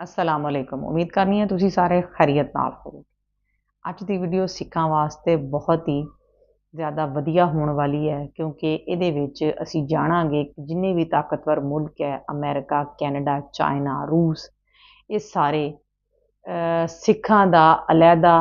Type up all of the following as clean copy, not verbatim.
अस्सलामुअलैकुम। उम्मीद करनी है तुसी सारे खैरियत नाल होवोगे। अज दी वीडियो सिक्खां वास्ते बहुत ही ज़्यादा वधिया होने वाली है क्योंकि इहदे विच असीं जाणांगे कि जिन्ने भी ताकतवर मुल्क है अमेरिका, कैनेडा, चाइना, रूस ये सारे सिक्खां दा अलहदा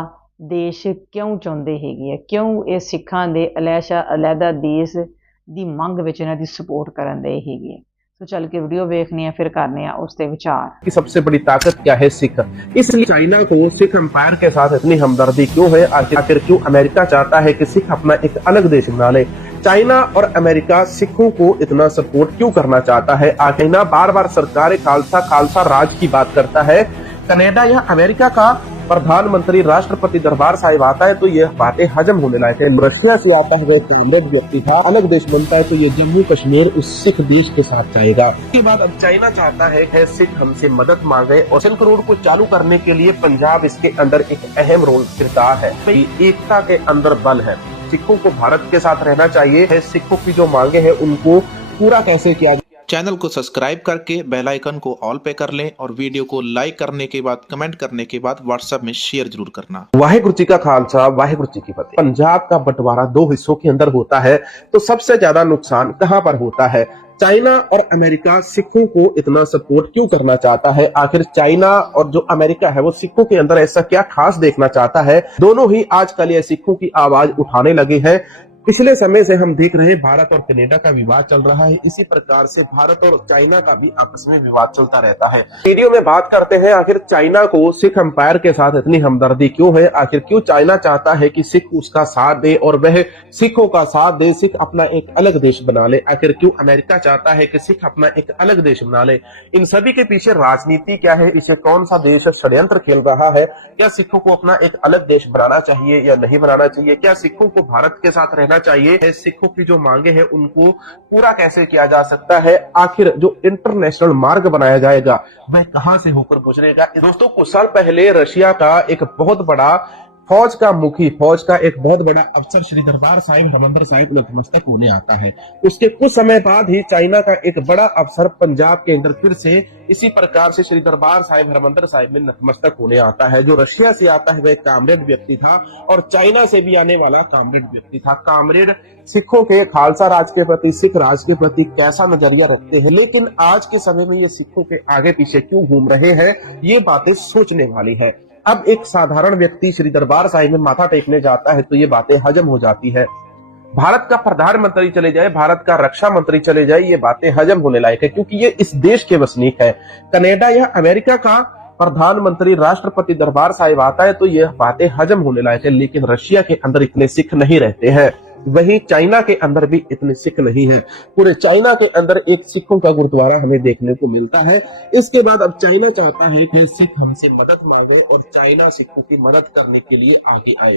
देश क्यों चाहुंदे हैगे आ, क्यों ये सिक्खां दे अलहदा देश दी मंग विच इन्हां दी सपोर्ट करन दे हैगे आ। तो चल के वीडियो वेखने फिर करने उसते विचार की सबसे बड़ी ताकत क्या है? सिख। इसलिए चाइना को सिख एम्पायर के साथ इतनी हमदर्दी क्यों है? आखिर क्यों अमेरिका चाहता है कि सिख अपना एक अलग देश बना ले? चाइना और अमेरिका सिखों को इतना सपोर्ट क्यों करना चाहता है? चाइना बार बार सरकार खालसा राज की बात करता है। कनाडा या अमेरिका का प्रधानमंत्री राष्ट्रपति दरबार साहिब आता है तो ये बातें हजम होने लायक है। रशिया से आता है, वह कामरेड व्यक्ति था, अलग देश बनता है तो ये जम्मू कश्मीर उस सिख देश के साथ जाएगा। उसके बाद अब चाइना चाहता है कि सिख हमसे मदद मांगे और सिल्क रोड को चालू करने के लिए पंजाब इसके अंदर एक अहम रोल किरदार है। एकता के अंदर बल है। सिखों को भारत के साथ रहना चाहिए। सिखों की जो मांगे हैं उनको पूरा कैसे किया जाए? चैनल को सब्सक्राइब करके बेल आइकन को ऑल पे कर लें और वीडियो को लाइक करने के बाद कमेंट करने के बाद व्हाट्सएप में शेयर जरूर करना। वाहेगुरु जी का खालसा, वाहेगुरु जी की फतेह। पंजाब का बंटवारा दो हिस्सों के अंदर होता है तो सबसे ज्यादा नुकसान कहां पर होता है? चाइना और अमेरिका सिखों को इतना सपोर्ट क्यों करना चाहता है? आखिर चाइना और जो अमेरिका है वो सिखों के अंदर ऐसा क्या खास देखना चाहता है? दोनों ही आजकल ये सिखों की आवाज उठाने लगे हैं। पिछले समय से हम देख रहे हैं भारत और कनाडा का विवाद चल रहा है। इसी प्रकार से भारत और चाइना का भी आपस में विवाद चलता रहता है। वीडियो में बात करते हैं आखिर चाइना को सिख एम्पायर के साथ इतनी हमदर्दी क्यों है? आखिर क्यों चाइना चाहता है कि सिख उसका साथ दे और वह सिखों का साथ दे, सिख अपना एक अलग देश बना ले? आखिर क्यों अमेरिका चाहता है कि सिख अपना एक अलग देश बना ले? इन सभी के पीछे राजनीति क्या है? इसे कौन सा देश षड्यंत्र खेल रहा है? क्या सिखों को अपना एक अलग देश बनाना चाहिए या नहीं बनाना चाहिए? क्या सिखों को भारत के साथ रहना चाहिए? सिखों की जो मांगे हैं उनको पूरा कैसे किया जा सकता है? आखिर जो इंटरनेशनल मार्ग बनाया जाएगा वह कहां से होकर गुजरेगा? दोस्तों, कुछ साल पहले रशिया का एक बहुत बड़ा फौज का मुखी, फौज का एक बहुत बड़ा अफसर श्री दरबार साहिब हरिमंदिर साहिब नतमस्तक होने आता है। उसके कुछ समय बाद ही चाइना का एक बड़ा अफसर पंजाब के अंदर फिर से इसी प्रकार से श्री दरबार साहिब हरिमंदिर साहिब में नतमस्तक होने आता है। जो रशिया से आता है वह कामरेड व्यक्ति था और चाइना से भी आने वाला कामरेड व्यक्ति था। कामरेड सिखों के खालसा राज के प्रति, सिख राज के प्रति कैसा नजरिया रखते हैं, लेकिन आज के समय में ये सिखों के आगे पीछे क्यों घूम रहे हैं, ये बातें सोचने वाली है। अब एक साधारण व्यक्ति श्री दरबार साहिब में माथा टेकने जाता है तो ये बातें हजम हो जाती है। भारत का प्रधानमंत्री चले जाए, भारत का रक्षा मंत्री चले जाए, ये बातें हजम होने लायक है क्योंकि ये इस देश के वसनीक है। कनाडा या अमेरिका का प्रधानमंत्री राष्ट्रपति दरबार साहिब आता है तो ये बातें हजम होने लायक है। लेकिन रशिया के अंदर इतने सिख नहीं रहते हैं, वहीं चाइना के अंदर भी इतने सिख नहीं है। पूरे चाइना के अंदर एक सिखों का गुरुद्वारा हमें देखने को मिलता है। इसके बाद अब चाइना चाहता है कि सिख हमसे मदद मांगे और चाइना सिखों की मदद करने के लिए आगे आए।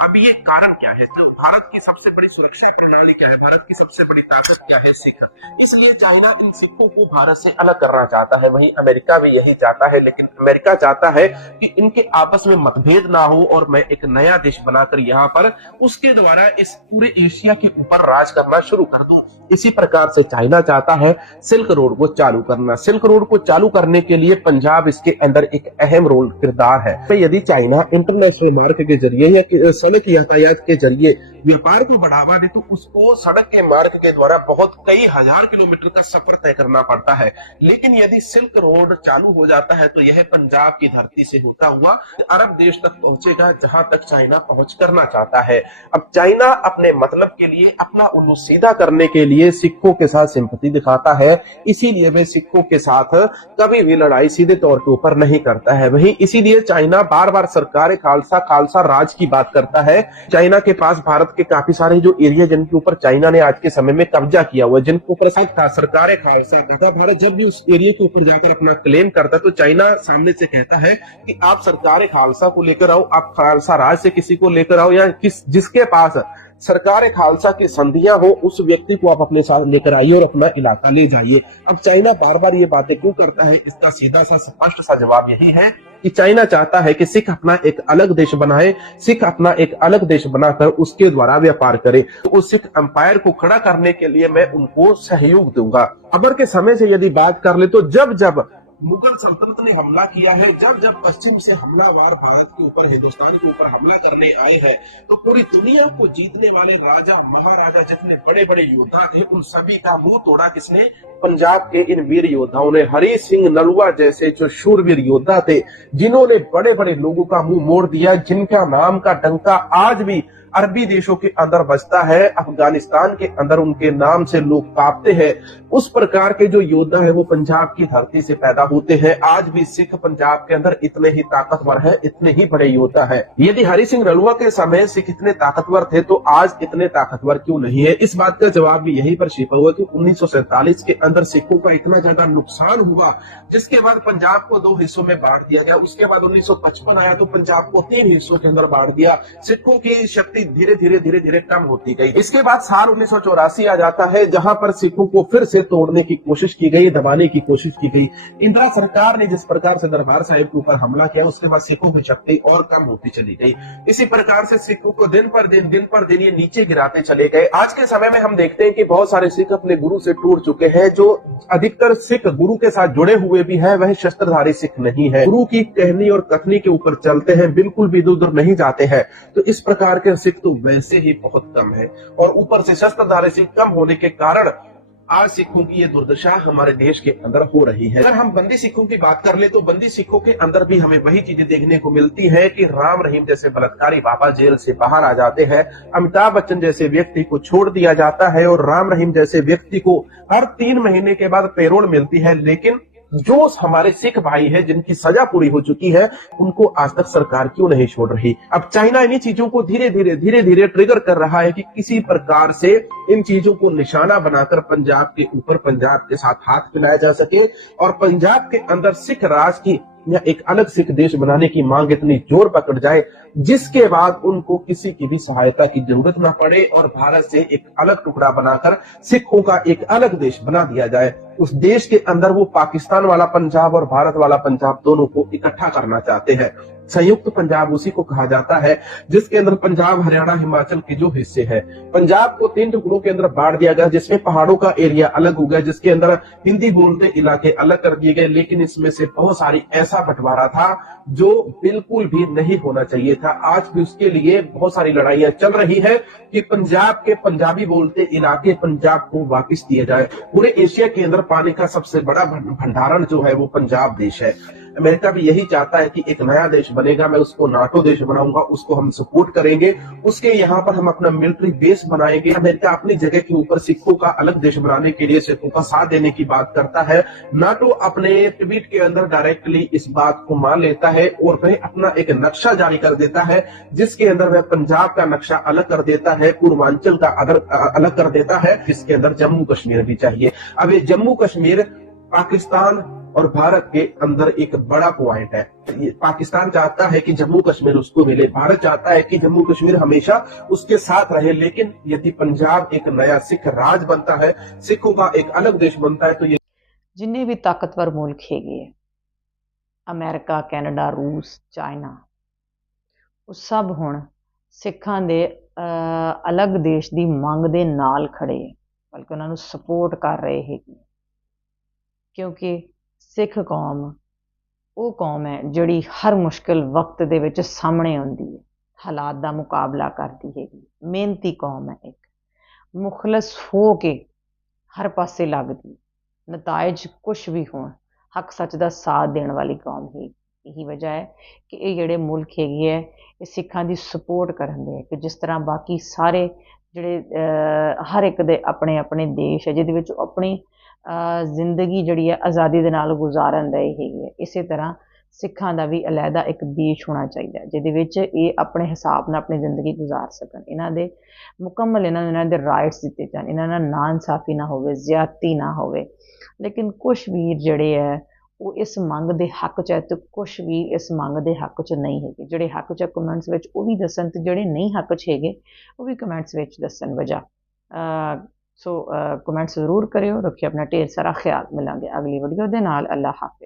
अब ये कारण क्या है? तो भारत की सबसे बड़ी सुरक्षा प्रणाली क्या है? भारत की सबसे बड़ी ताकत क्या है? सिख। इसलिए चाइना इन सिखों को भारत से अलग करना चाहता है। वहीं अमेरिका भी यही चाहता है, लेकिन अमेरिका चाहता है कि इनके आपस में मतभेद ना हो और मैं एक नया देश बनाकर यहाँ पर उसके द्वारा इस पूरे एशिया के ऊपर राज करना शुरू कर दूं। इसी प्रकार से चाइना चाहता है सिल्क रोड को चालू करना। सिल्क रोड को चालू करने के लिए पंजाब इसके अंदर एक अहम रोल किरदार है। तो यदि चाइना इंटरनेशनल मार्ग के जरिए या सड़क यातायात के जरिए व्यापार को बढ़ावा दे तो उसको सड़क के मार्ग के द्वारा बहुत कई हजार किलोमीटर का सफर तय करना पड़ता है। लेकिन यदि सिल्क रोड चालू हो जाता है तो यह पंजाब की धरती से होता हुआ अरब देश तक पहुंचेगा, जहां तक चाइना पहुंच करना चाहता है। अब चाइना अपने मतलब के लिए, अपना उल्लू सीधा करने के लिए सिखों के साथ सिंपैथी दिखाता है। इसीलिए वे सिखों के साथ कभी भी लड़ाई सीधे तौर के ऊपर नहीं करता है। वहीं इसीलिए चाइना बार बार सरकार खालसा राज की बात करता है। चाइना के पास भारत के काफी सारे जो एरिया जिनके ऊपर चाइना ने आज के समय में कब्जा किया हुआ है, जिनके ऊपर था सरकार खालसा का, भारत जब भी उस एरिया के ऊपर जाकर अपना क्लेम करता है तो चाइना सामने से कहता है कि आप सरकार खालसा को लेकर आओ, आप खालसा राज से किसी को लेकर आओ या जिसके पास सरकार खालसा की संधियां हो उस व्यक्ति को आप अपने साथ लेकर आइए और अपना इलाका ले जाइए। अब चाइना बार बार ये बातें क्यों करता है? इसका सीधा सा स्पष्ट सा जवाब यही है कि चाइना चाहता है कि सिख अपना एक अलग देश बनाए, सिख अपना एक अलग देश बनाकर उसके द्वारा व्यापार करे। तो उस सिख एम्पायर को खड़ा करने के लिए मैं उनको सहयोग दूंगा। अबर के समय से यदि बात कर ले तो जब जब मुगल सल्तनत ने हमला किया है, जब जब पश्चिम से हमलावर भारत के ऊपर, हिंदुस्तान के ऊपर हमला करने आए हैं, तो पूरी दुनिया को जीतने वाले राजा महाराजा जितने बड़े बड़े योद्धा थे, उन सभी का मुंह तोड़ा किसने? पंजाब के इन वीर योद्धाओं ने। हरि सिंह नलवा जैसे जो शूरवीर योद्धा थे, जिन्होंने बड़े बड़े लोगों का मुंह मोड़ दिया, जिनका नाम का डंका आज भी अरबी देशों के अंदर बजता है, अफगानिस्तान के अंदर उनके नाम से लोग कांपते हैं, उस प्रकार के जो योद्धा है वो पंजाब की धरती से पैदा होते हैं। आज भी सिख पंजाब के अंदर इतने ही ताकतवर है, इतने ही बड़े योद्धा है। यदि हरि सिंह नलवा के समय सिख इतने ताकतवर थे तो आज इतने ताकतवर क्यों नहीं है? इस बात का जवाब भी यहीं पर छिपा हुआ कि 1947 के अंदर सिखों का इतना ज्यादा नुकसान हुआ, जिसके बाद पंजाब को 2 हिस्सों में बांट दिया गया। उसके बाद 1955 आया तो पंजाब को 3 हिस्सों के अंदर बांट दिया। सिखों की शक्ति धीरे धीरे कम होती गई। इसके बाद साल 1984 आ जाता है, जहां पर सिखों को फिर से तोड़ने की कोशिश की गई, दबाने की कोशिश की गई। इंदिरा सरकार ने जिस प्रकार से दरबार साहिब के ऊपर हमला किया, उसके बाद सिखों की शक्ति और कम होती चली गई। इसी प्रकार से सिखों को दिन पर दिन ये नीचे गिराते चले गए। आज के समय में हम देखते हैं कि बहुत सारे सिख अपने गुरु से टूट चुके हैं। जो अधिकतर सिख गुरु के साथ जुड़े हुए भी है, वह शस्त्रधारी सिख नहीं है, गुरु की कहनी और कथनी के ऊपर चलते हैं, बिल्कुल भी इधर नहीं जाते हैं। तो इस प्रकार के सिख तो वैसे ही बहुत कम है, और ऊपर से शस्त्रधारी सिख कम होने के कारण आज सिखों की ये दुर्दशा हमारे देश के अंदर हो रही है। अगर हम बंदी सिखों की बात कर ले तो बंदी सिखों के अंदर भी हमें वही चीजें देखने को मिलती है कि राम रहीम जैसे बलात्कारी बाबा जेल से बाहर आ जाते हैं, अमिताभ बच्चन जैसे व्यक्ति को छोड़ दिया जाता है, और राम रहीम जैसे व्यक्ति को हर 3 महीने के बाद पेरोल मिलती है। लेकिन जो हमारे सिख भाई है जिनकी सजा पूरी हो चुकी है, उनको आज तक सरकार क्यों नहीं छोड़ रही? अब चाइना इन्हीं चीजों को धीरे धीरे ट्रिगर कर रहा है कि किसी प्रकार से इन चीजों को निशाना बनाकर पंजाब के ऊपर, पंजाब के साथ हाथ मिलाया जा सके, और पंजाब के अंदर सिख राज की या एक अलग सिख देश बनाने की मांग इतनी जोर पकड़ जाए, जिसके बाद उनको किसी की भी सहायता की जरूरत ना पड़े, और भारत से एक अलग टुकड़ा बनाकर सिखों का एक अलग देश बना दिया जाए। उस देश के अंदर वो पाकिस्तान वाला पंजाब और भारत वाला पंजाब दोनों को इकट्ठा करना चाहते हैं। संयुक्त पंजाब उसी को कहा जाता है, जिसके अंदर पंजाब, हरियाणा, हिमाचल के जो हिस्से हैं, पंजाब को 3 टुकड़ों के अंदर बांट दिया गया, जिसमें पहाड़ों का एरिया अलग हो गया, जिसके अंदर हिंदी बोलते इलाके अलग कर दिए गए। लेकिन इसमें से बहुत सारी ऐसा बंटवारा था जो बिल्कुल भी नहीं होना चाहिए था। आज भी उसके लिए बहुत सारी लड़ाइयां चल रही है कि पंजाब के पंजाबी बोलते इलाके पंजाब को वापस दिए जाए। पूरे एशिया के अंदर पानी का सबसे बड़ा भंडारण जो है वो पंजाब देश है। अमेरिका भी यही चाहता है कि एक नया देश बनेगा, मैं उसको नाटो देश बनाऊंगा, उसको हम सपोर्ट करेंगे, उसके यहाँ पर हम अपना मिलिट्री बेस बनाएंगे। अमेरिका अपनी जगह के ऊपर सिखों का अलग देश बनाने के लिए सिखों का साथ देने की बात करता है। नाटो अपने ट्वीट के अंदर डायरेक्टली इस बात को मान लेता है और वह अपना एक नक्शा जारी कर देता है, जिसके अंदर वह पंजाब का नक्शा अलग कर देता है, पूर्वांचल का अलग कर देता है, जिसके अंदर जम्मू कश्मीर भी चाहिए। अब ये जम्मू कश्मीर पाकिस्तान और भारत के अंदर एक बड़ा पॉइंट है। पाकिस्तान चाहता है कि जम्मू कश्मीर उसको मिले, भारत चाहता है कि जम्मू कश्मीर हमेशा उसके साथ रहे। लेकिन यदि पंजाब एक नया सिख राज बनता है, सिखों का एक अलग देश बनता है, तो ये जिन्ने भी ताकतवर मुल्क हैगे अमेरिका, कैनेडा, रूस, चाइना, ਉਹ सब ਹੁਣ ਸਿੱਖਾਂ ਦੇ अलग देश ਦੀ ਮੰਗ ਦੇ ਨਾਲ ਖੜੇ, ਬਲਕਿ ਉਹਨਾਂ ਨੂੰ ਸਪੋਰਟ ਕਰ ਰਹੇ ਹੈਗੇ, ਕਿਉਂਕਿ ਸਿੱਖ ਕੌਮ ਉਹ ਕੌਮ ਹੈ ਜਿਹੜੀ ਹਰ ਮੁਸ਼ਕਿਲ ਵਕਤ ਦੇ ਵਿੱਚ ਸਾਹਮਣੇ ਆਉਂਦੀ ਹੈ, ਹਾਲਾਤ ਦਾ ਮੁਕਾਬਲਾ ਕਰਦੀ ਹੈਗੀ, ਮਿਹਨਤੀ ਕੌਮ ਹੈ, ਇੱਕ ਮੁਖਲਸ ਹੋ ਕੇ ਹਰ ਪਾਸੇ ਲੱਗਦੀ, ਨਤਾਇਜ ਕੁਛ ਵੀ ਹੋਣ ਹੱਕ ਸੱਚ ਦਾ ਸਾਥ ਦੇਣ ਵਾਲੀ ਕੌਮ ਹੈ। ਇਹੀ ਵਜ੍ਹਾ ਹੈ ਕਿ ਇਹ ਜਿਹੜੇ ਮੁਲਕ ਹੈਗੇ ਹੈ ਇਹ ਸਿੱਖਾਂ ਦੀ ਸਪੋਰਟ ਕਰਨ ਦੇ, ਕਿ ਜਿਸ ਤਰ੍ਹਾਂ ਬਾਕੀ ਸਾਰੇ ਜਿਹੜੇ ਹਰ ਇੱਕ ਦੇ ਆਪਣੇ ਆਪਣੇ ਦੇਸ਼ ਹੈ ਜਿਹਦੇ ਵਿੱਚ ਉਹ ਆਪਣੀ ਜ਼ਿੰਦਗੀ ਜਿਹੜੀ ਹੈ ਆਜ਼ਾਦੀ ਦੇ ਨਾਲ ਗੁਜ਼ਾਰਨ ਦੇ ਹੈਗੇ ਹੈ, ਇਸੇ ਤਰ੍ਹਾਂ ਸਿੱਖਾਂ ਦਾ ਵੀ ਅਲੱਗਾ ਇੱਕ ਦੇਸ਼ ਹੋਣਾ ਚਾਹੀਦਾ ਜਿਹਦੇ ਵਿੱਚ ਇਹ ਆਪਣੇ ਹਿਸਾਬ ਨਾਲ ਆਪਣੀ ਜ਼ਿੰਦਗੀ ਗੁਜ਼ਾਰ ਸਕਣ, ਇਹਨਾਂ ਦੇ ਮੁਕੰਮਲ ਇਹਨਾਂ ਦੇ ਰਾਈਟਸ ਦਿੱਤੇ ਜਾਣ, ਇਹਨਾਂ ਨਾਲ ਨਾਇਨਸਾਫੀ ਨਾ ਹੋਵੇ, ਜ਼ਿਆਦਤੀ ਨਾ ਹੋਵੇ। ਲੇਕਿਨ ਕੁਛ ਵੀਰ ਜਿਹੜੇ ਹੈ ਉਹ ਇਸ ਮੰਗ ਦੇ ਹੱਕ 'ਚ ਹੈ ਅਤੇ ਕੁਛ ਵੀਰ ਇਸ ਮੰਗ ਦੇ ਹੱਕ 'ਚ ਨਹੀਂ ਹੈਗੇ। ਜਿਹੜੇ ਹੱਕ 'ਚ ਕਮੈਂਟਸ ਵਿੱਚ ਉਹ ਵੀ ਦੱਸਣ, ਅਤੇ ਜਿਹੜੇ ਨਹੀਂ ਹੱਕ 'ਚ ਹੈਗੇ ਉਹ ਵੀ ਕਮੈਂਟਸ ਵਿੱਚ ਦੱਸਣ ਵਜ੍ਹਾ। ਸੋ ਕਮੈਂਟਸ ਜ਼ਰੂਰ ਕਰਿਓ, ਰੱਖਿਓ ਆਪਣਾ ਢੇਰ ਸਾਰਾ ਖਿਆਲ। ਮਿਲਾਂਗੇ ਅਗਲੀ ਵੀਡੀਓ ਦੇ ਨਾਲ। ਅੱਲਾ ਹਾਫਿਜ਼।